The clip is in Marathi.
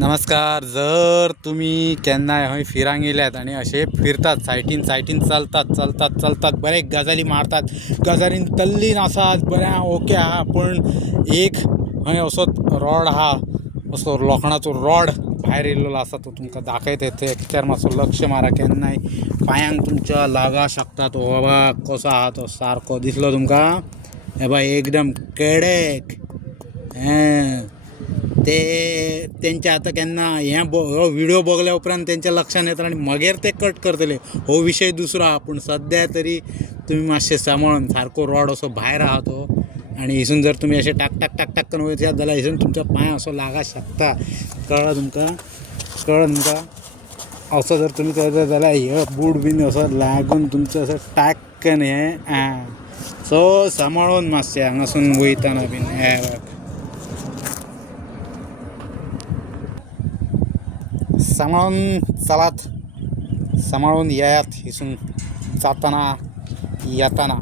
नमस्कार. जर तुम्ही केन्नाय हय फिरांक येयल्यात आनी असे फिरतात सायटीन चलतात बरे गजाली मारतात, गजालीन तल्लीन आसात, बऱ्या ओके आहा. पण एक हय असोच रॉड आहा, असो लोखणाचो रॉड भायर येयल्लो आसा, तो तुमकां दाखयता. तेचेर मातसो लक्ष मारा. केन्नाय पांयांक तुमच्या लागा शकता तो. बाबा कसो आहा तो, सारको दिसलो तुमकां? हे बा एकदम कडक. ते तेंचे आतां केन्ना हो व्हिडिओ बघल्या उपरांत त्यांच्या लक्षात येता आनी मागीर ते कट करतले. हो विशय दुसरो आहा. पण सद्या तरी तुम्ही मातशे सांबाळून, सारको रॉड असो भायर आहा तो, आनी हिसून जर तुम्ही अशें टाक करून वयतात जाल्यार हिसून तुमच्या पांय असो लागा शकता. कळ्ळें तुमकां? असो जर तुमी करता जाल्यार हे बूट बीन असो लागून तुमचो असो टाक्कन सो सांबाळून मातशें हांगासून वयताना बीन. सांबाळून चलात, सांबाळून येयात हिसून जाताना येताना.